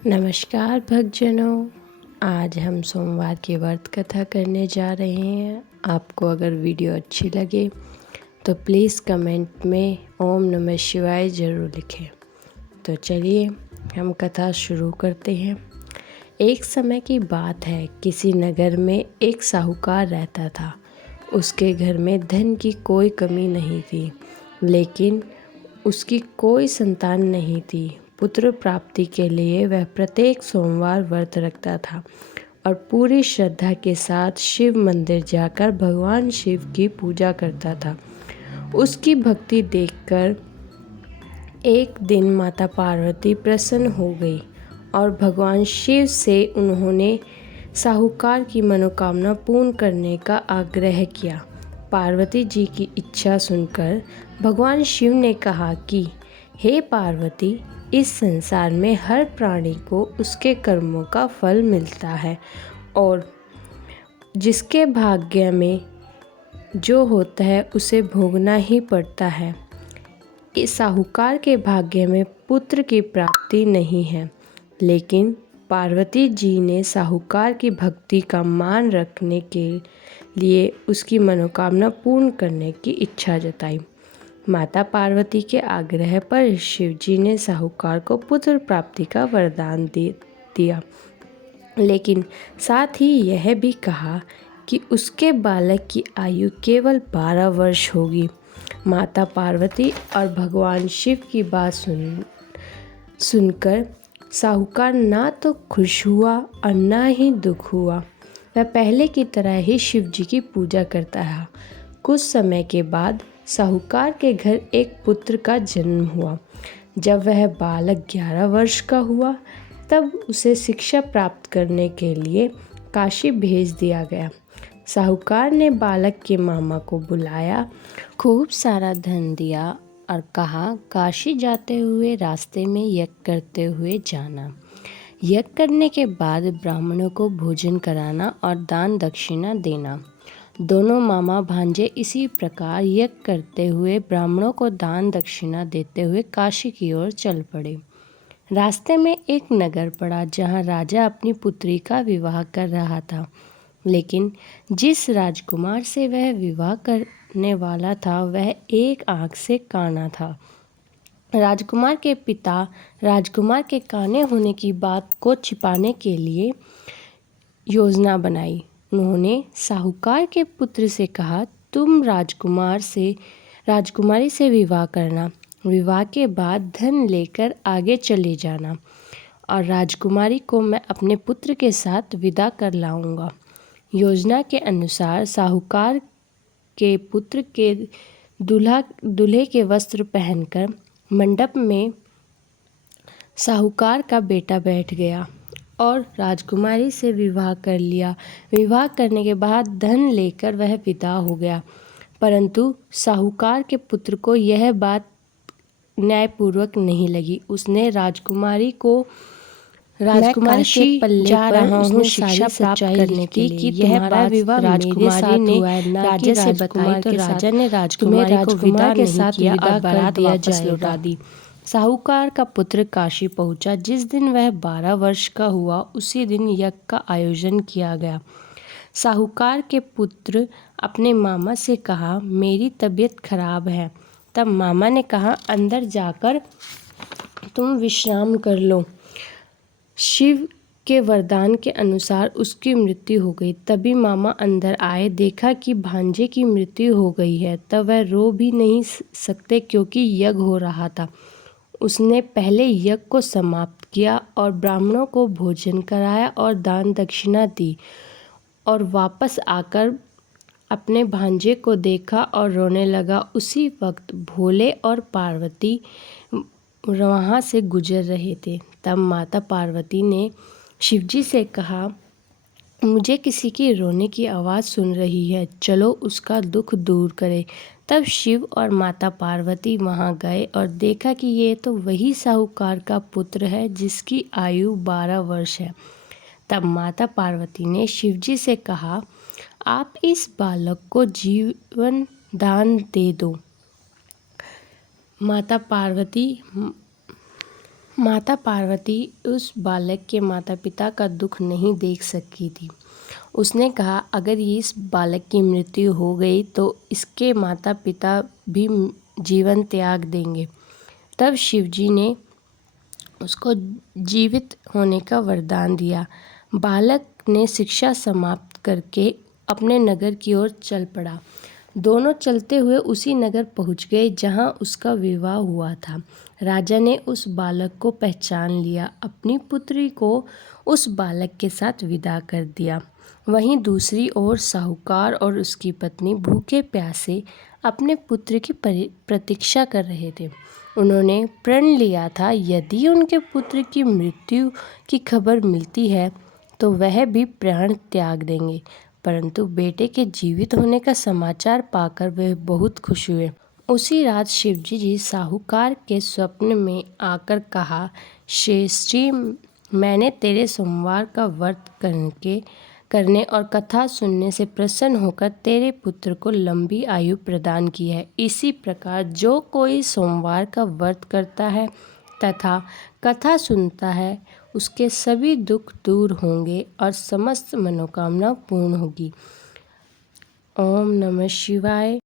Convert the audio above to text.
नमस्कार भक्तजनों। आज हम सोमवार की व्रत कथा करने जा रहे हैं। आपको अगर वीडियो अच्छी लगे तो प्लीज़ कमेंट में ओम नमः शिवाय ज़रूर लिखें। तो चलिए हम कथा शुरू करते हैं। एक समय की बात है, किसी नगर में एक साहूकार रहता था। उसके घर में धन की कोई कमी नहीं थी, लेकिन उसकी कोई संतान नहीं थी। पुत्र प्राप्ति के लिए वह प्रत्येक सोमवार व्रत रखता था और पूरी श्रद्धा के साथ शिव मंदिर जाकर भगवान शिव की पूजा करता था। उसकी भक्ति देखकर एक दिन माता पार्वती प्रसन्न हो गई और भगवान शिव से उन्होंने साहूकार की मनोकामना पूर्ण करने का आग्रह किया। पार्वती जी की इच्छा सुनकर भगवान शिव ने कहा कि हे पार्वती, इस संसार में हर प्राणी को उसके कर्मों का फल मिलता है और जिसके भाग्य में जो होता है उसे भोगना ही पड़ता है। इस साहूकार के भाग्य में पुत्र की प्राप्ति नहीं है, लेकिन पार्वती जी ने साहूकार की भक्ति का मान रखने के लिए उसकी मनोकामना पूर्ण करने की इच्छा जताई। माता पार्वती के आग्रह पर शिवजी ने साहूकार को पुत्र प्राप्ति का वरदान दिया, लेकिन साथ ही यह भी कहा कि उसके बालक की आयु केवल 12 वर्ष होगी। माता पार्वती और भगवान शिव की बात सुनकर साहूकार ना तो खुश हुआ और ना ही दुख हुआ। वह पहले की तरह ही शिव जी की पूजा करता रहा। कुछ समय के बाद साहूकार के घर एक पुत्र का जन्म हुआ। जब वह बालक 11 वर्ष का हुआ तब उसे शिक्षा प्राप्त करने के लिए काशी भेज दिया गया। साहूकार ने बालक के मामा को बुलाया, खूब सारा धन दिया और कहा, काशी जाते हुए रास्ते में यज्ञ करते हुए जाना। यज्ञ करने के बाद ब्राह्मणों को भोजन कराना और दान दक्षिणा देना। दोनों मामा भांजे इसी प्रकार यज्ञ करते हुए ब्राह्मणों को दान दक्षिणा देते हुए काशी की ओर चल पड़े। रास्ते में एक नगर पड़ा जहाँ राजा अपनी पुत्री का विवाह कर रहा था, लेकिन जिस राजकुमार से वह विवाह करने वाला था वह एक आँख से काना था। राजकुमार के पिता राजकुमार के काने होने की बात को छिपाने के लिए योजना बनाई। उन्होंने साहूकार के पुत्र से कहा, तुम राजकुमारी से विवाह करना। विवाह के बाद धन लेकर आगे चले जाना और राजकुमारी को मैं अपने पुत्र के साथ विदा कर लाऊंगा। योजना के अनुसार साहूकार के पुत्र के दूल्हे के वस्त्र पहनकर मंडप में साहूकार का बेटा बैठ गया और राजकुमारी से विवाह कर लिया। विवाह करने के बाद धन लेकर वह विदा हो गया, परंतु साहूकार के पुत्र को यह बात न्यायपूर्वक नहीं लगी। उसने राजकुमारी के पल्ले जा रहा हूँ शिक्षा प्राप्त करने के लिए कि तुम्हारा विवाह राजकुमारी ने राजा से बताई तो राजा ने राजकुमारी को विदा के साथ विदा कर दिया लौटा दी। साहूकार का पुत्र काशी पहुंचा। जिस दिन वह 12 वर्ष का हुआ उसी दिन यज्ञ का आयोजन किया गया। साहूकार के पुत्र अपने मामा से कहा, मेरी तबीयत खराब है। तब मामा ने कहा, अंदर जाकर तुम विश्राम कर लो। शिव के वरदान के अनुसार उसकी मृत्यु हो गई। तभी मामा अंदर आए, देखा कि भांजे की मृत्यु हो गई है। तब वह रो भी नहीं सकते क्योंकि यज्ञ हो रहा था। उसने पहले यज्ञ को समाप्त किया और ब्राह्मणों को भोजन कराया और दान दक्षिणा दी और वापस आकर अपने भांजे को देखा और रोने लगा। उसी वक्त भोले और पार्वती वहाँ से गुजर रहे थे। तब माता पार्वती ने शिवजी से कहा, मुझे किसी की रोने की आवाज़ सुन रही है, चलो उसका दुख दूर करें। तब शिव और माता पार्वती वहां गए और देखा कि ये तो वही साहूकार का पुत्र है जिसकी आयु 12 वर्ष है। तब माता पार्वती ने शिवजी से कहा, आप इस बालक को जीवन दान दे दो। माता पार्वती उस बालक के माता पिता का दुख नहीं देख सकी थी। उसने कहा, अगर इस बालक की मृत्यु हो गई तो इसके माता पिता भी जीवन त्याग देंगे। तब शिवजी ने उसको जीवित होने का वरदान दिया। बालक ने शिक्षा समाप्त करके अपने नगर की ओर चल पड़ा। दोनों चलते हुए उसी नगर पहुंच गए जहां उसका विवाह हुआ था। राजा ने उस बालक को पहचान लिया, अपनी पुत्री को उस बालक के साथ विदा कर दिया। वहीं दूसरी ओर साहूकार और उसकी पत्नी भूखे प्यासे अपने पुत्र की प्रतीक्षा कर रहे थे। उन्होंने प्रण लिया था, यदि उनके पुत्र की मृत्यु की खबर मिलती है तो वह भी प्राण त्याग देंगे। परंतु बेटे के जीवित होने का समाचार पाकर वे बहुत खुश हुए। उसी रात शिवजी जी साहूकार के स्वप्न में आकर कहा, श्रेष्ठी, मैंने तेरे सोमवार का व्रत करने और कथा सुनने से प्रसन्न होकर तेरे पुत्र को लंबी आयु प्रदान की है। इसी प्रकार जो कोई सोमवार का व्रत करता है तथा कथा सुनता है, उसके सभी दुख दूर होंगे और समस्त मनोकामना पूर्ण होगी। ओम नमः शिवाय।